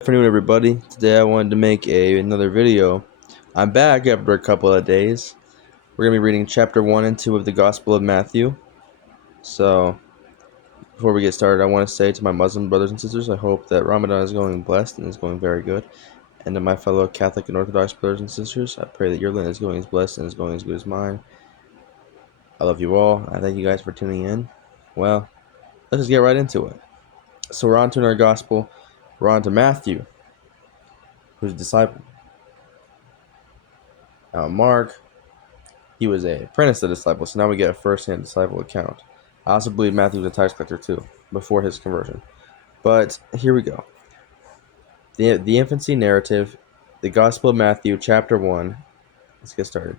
Afternoon, everybody. Today I wanted to make another video. I'm back after a couple of days. We're going to be reading chapter 1 and 2 of the Gospel of Matthew. So, before we get started, I want to say to my Muslim brothers and sisters, I hope that Ramadan is going blessed and is going very good. And to my fellow Catholic and Orthodox brothers and sisters, I pray that your Lent is going as blessed and is going as good as mine. I love you all. I thank you guys for tuning in. Well, let's just get right into it. So we're on to our Gospel. We're on to Matthew, who's a disciple. Now, Mark, he was a apprentice to disciple, so now we get a first-hand disciple account. I also believe Matthew was a tax collector too, before his conversion. But here we go. The infancy narrative, the Gospel of Matthew, chapter 1. Let's get started.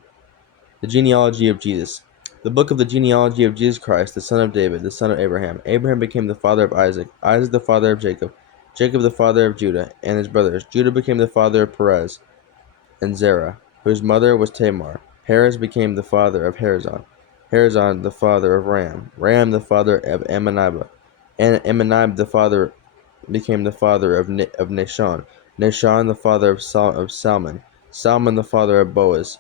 The genealogy of Jesus. The book of the genealogy of Jesus Christ, the son of David, the son of Abraham. Abraham became the father of Isaac, Isaac the father of Jacob, Jacob the father of Judah and his brothers. Judah became the father of Perez and Zerah, whose mother was Tamar. Perez became the father of Herzon, Herzon the father of Ram, Ram the father of Amminadab, and Amminadab the father became the father of Nahshon, Nahshon the father of Salmon, Salmon the father of Boaz,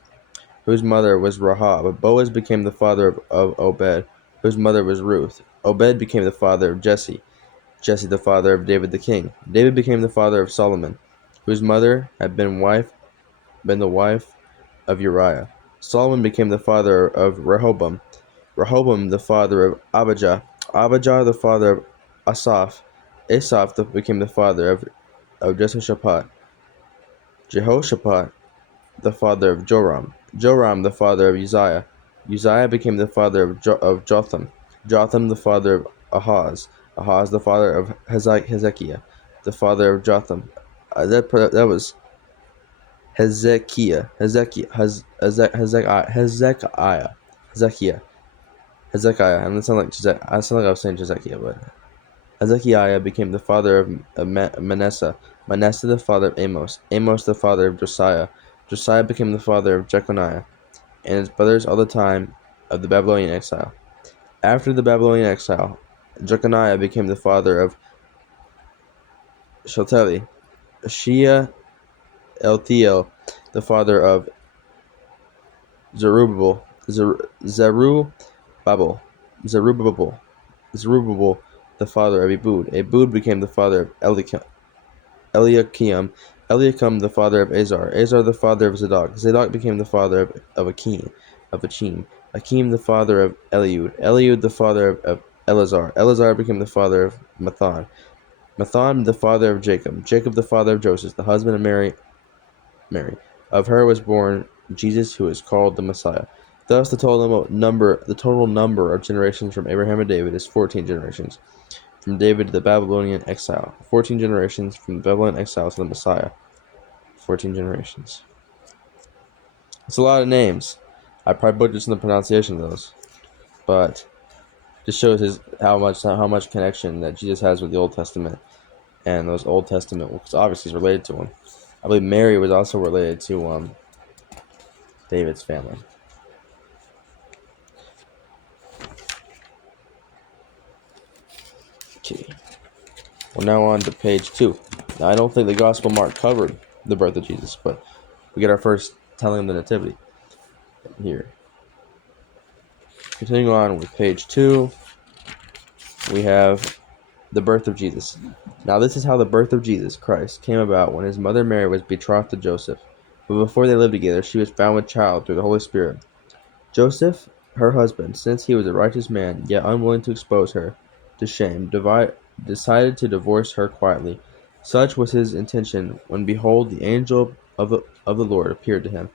whose mother was Rahab. Boaz became the father of Obed, whose mother was Ruth. Obed became the father of Jesse, Jesse the father of David the king. David became the father of Solomon, whose mother had been the wife of Uriah. Solomon became the father of Rehoboam, Rehoboam the father of Abijah, Abijah the father of Asaph, Asaph became the father of Jehoshaphat, Jehoshaphat the father of Joram, Joram the father of Uzziah, Uzziah became the father of Jotham, Jotham the father of Ahaz, Ahaz the father of Hezekiah, the father of Jotham. That was Hezekiah, Hezekiah. And it sound like I sound like I was saying Hezekiah, but Hezekiah became the father of Manasseh, Manasseh the father of Amos, Amos the father of Josiah, Josiah became the father of Jeconiah, and his brothers all the time of the Babylonian exile. After the Babylonian exile, Jeconiah became the father of Shealtiel, Shealtiel, the father of Zerubbabel, Zerubbabel, Zerubbabel, the father of Ebud. Ebud became the father of Eliakim, Eliakim the father of Azar, Azar the father of Zadok, Zadok became the father of Achim, Achim the father of Eliud, Eliud the father of Eleazar, Eleazar became the father of Mathan, Mathan the father of Jacob, Jacob the father of Joseph, the husband of Mary. Of her was born Jesus, who is called the Messiah. Thus, the total number of generations from Abraham to David is 14 generations. From David to the Babylonian exile, 14 generations. From the Babylonian exile to the Messiah, 14 generations. It's a lot of names. I probably butchered some of the pronunciation of those, but just shows how much connection that Jesus has with the Old Testament, and those Old Testament, because obviously is related to him. I believe Mary was also related to David's family. Okay. We're now on to page 2. Now, I don't think the Gospel Mark covered the birth of Jesus, but we get our first telling of the Nativity here. Continuing on with page 2, we have the birth of Jesus. Now, this is how the birth of Jesus Christ came about when his mother Mary was betrothed to Joseph. But before they lived together, she was found with child through the Holy Spirit. Joseph, her husband, since he was a righteous man, yet unwilling to expose her to shame, decided to divorce her quietly. Such was his intention when, behold, the angel of the Lord appeared to him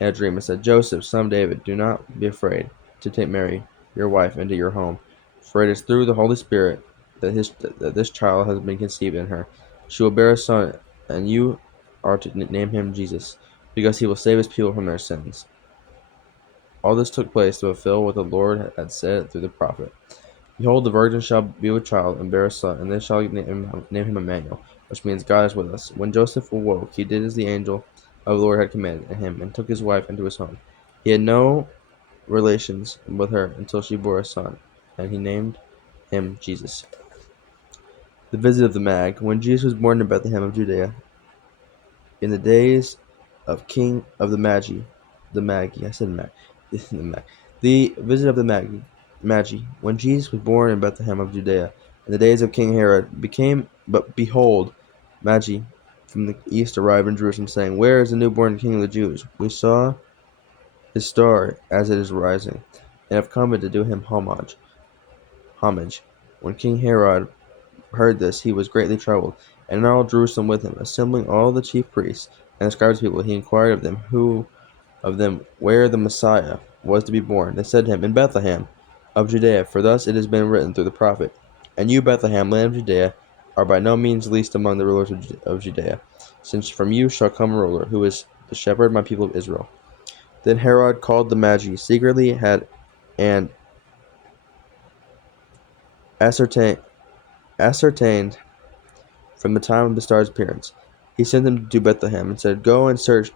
in a dream and said, Joseph, son of David, do not be afraid to take Mary, your wife, into your home, for it is through the Holy Spirit that this child has been conceived in her. She will bear a son, and you are to name him Jesus, because he will save his people from their sins. All this took place to fulfill what the Lord had said through the prophet. Behold, the virgin shall be with child and bear a son, and they shall name him Emmanuel, which means God is with us. When Joseph awoke, he did as the angel of the Lord had commanded him, and took his wife into his home. He had no relations with her until she bore a son, and he named him Jesus. The visit of the Mag. When Jesus was born in Bethlehem of Judea, in the days of King of the Magi, the Magi, I said Mag, the Mag. The visit of the Magi. When Jesus was born in Bethlehem of Judea, in the days of King Herod, but behold, Magi from the east arrived in Jerusalem, saying, "Where is the newborn King of the Jews? We saw his star as it is rising, and have come to do him homage." When King Herod heard this, he was greatly troubled, and all Jerusalem with him. Assembling all the chief priests and the scribes people, he inquired of them where the Messiah was to be born. They said to him, "In Bethlehem of Judea, for thus it has been written through the prophet. And you, Bethlehem, land of Judea, are by no means least among the rulers of Judea, since from you shall come a ruler, who is to shepherd my people of Israel." Then Herod called the Magi secretly and ascertained from the time of the star's appearance. He sent them to Bethlehem and said, "Go and search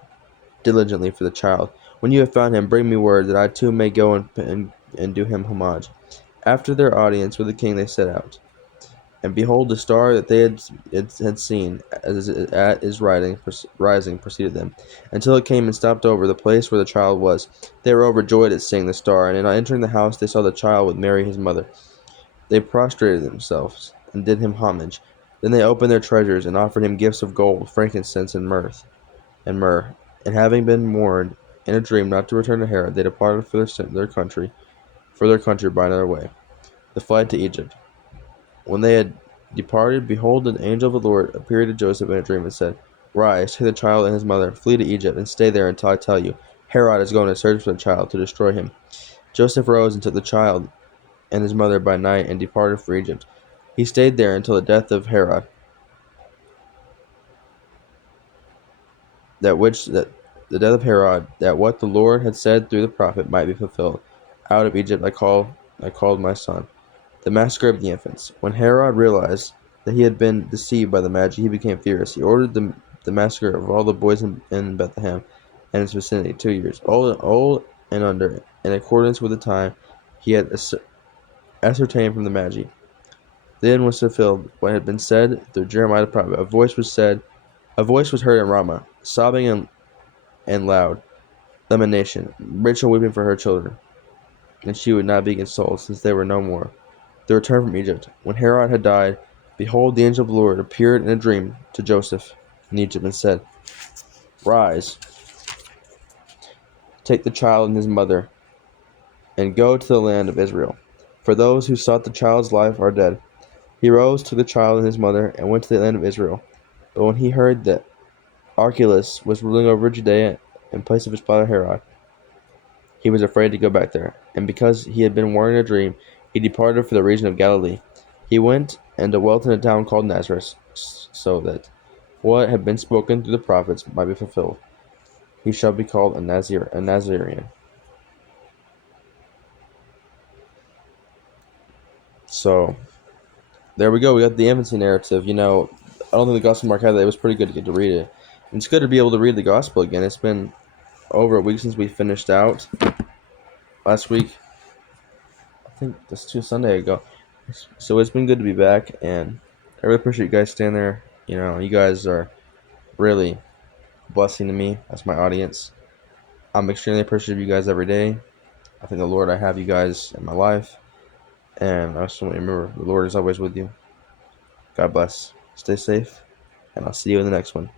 diligently for the child. When you have found him, bring me word that I too may go and do him homage." After their audience with the king, they set out. And behold, the star that they had seen at his rising preceded them, until it came and stopped over the place where the child was. They were overjoyed at seeing the star, and on entering the house they saw the child with Mary his mother. They prostrated themselves and did him homage. Then they opened their treasures and offered him gifts of gold, frankincense, and myrrh. And having been warned in a dream not to return to Herod, they departed for their country by another way. The flight to Egypt. When they had departed, behold, an angel of the Lord appeared to Joseph in a dream and said, "Rise, take the child and his mother, flee to Egypt, and stay there until I tell you. Herod is going to search for the child to destroy him." Joseph rose and took the child and his mother by night and departed for Egypt. He stayed there until the death of Herod, that what the Lord had said through the prophet might be fulfilled. "Out of Egypt I called my son." The massacre of the infants. When Herod realized that he had been deceived by the Magi, he became furious. He ordered the massacre of all the boys in Bethlehem and its vicinity, 2 years old and under, in accordance with the time he had ascertained from the Magi. Then was fulfilled what had been said through Jeremiah the prophet. A voice was heard in Ramah, sobbing and loud lamentation, Rachel weeping for her children, and she would not be consoled, since they were no more. The return from Egypt. When Herod had died, behold, the angel of the Lord appeared in a dream to Joseph in Egypt and said, "Rise, take the child and his mother, and go to the land of Israel, for those who sought the child's life are dead." He rose, took the child and his mother, and went to the land of Israel. But when he heard that Archelaus was ruling over Judea in place of his father Herod, he was afraid to go back there, and because he had been warned in a dream, he departed for the region of Galilee. He went and dwelt in a town called Nazareth, so that what had been spoken through the prophets might be fulfilled: "He shall be called a Nazarene." So there we go. We got the infancy narrative. I don't think the Gospel Mark had that. It was pretty good to get to read it. And it's good to be able to read the Gospel again. It's been over a week since we finished out. Last week, I think that's 2 Sunday ago. So it's been good to be back, and I really appreciate you guys staying there. You guys are really a blessing to me as my audience. I'm extremely appreciative of you guys every day. I thank the Lord I have you guys in my life, and I also want you to remember the Lord is always with you. God bless. Stay safe, and I'll see you in the next one.